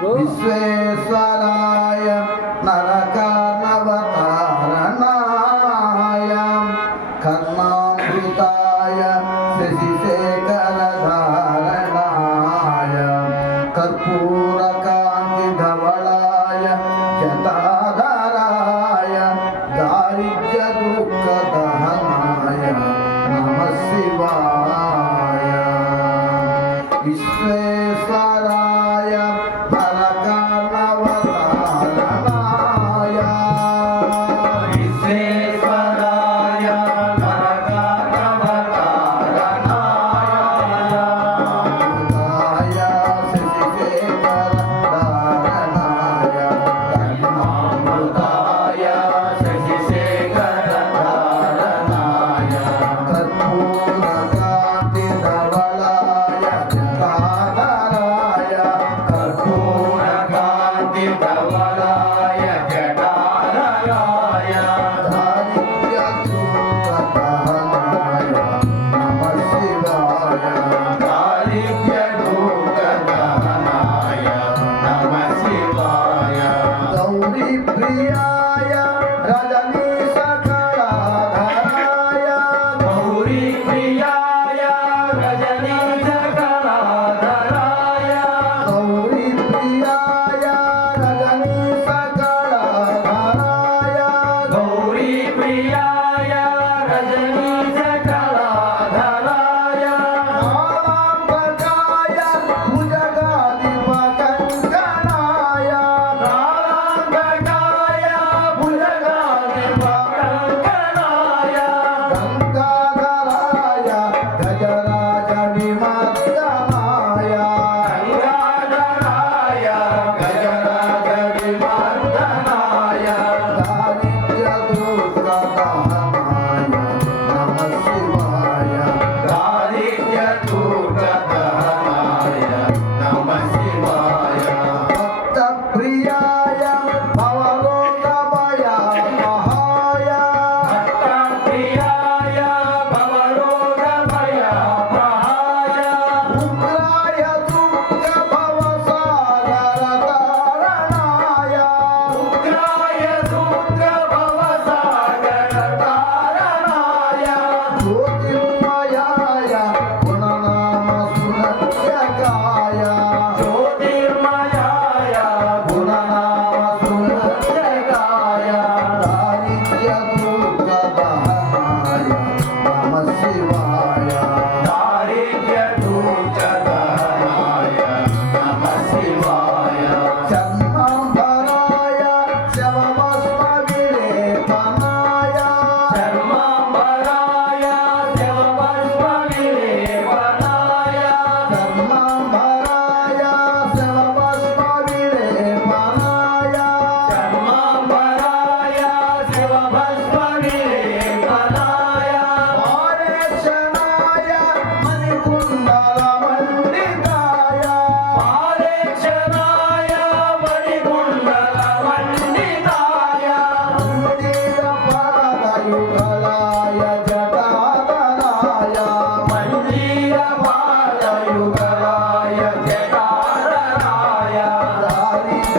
বিশ্বে সারা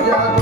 রাজা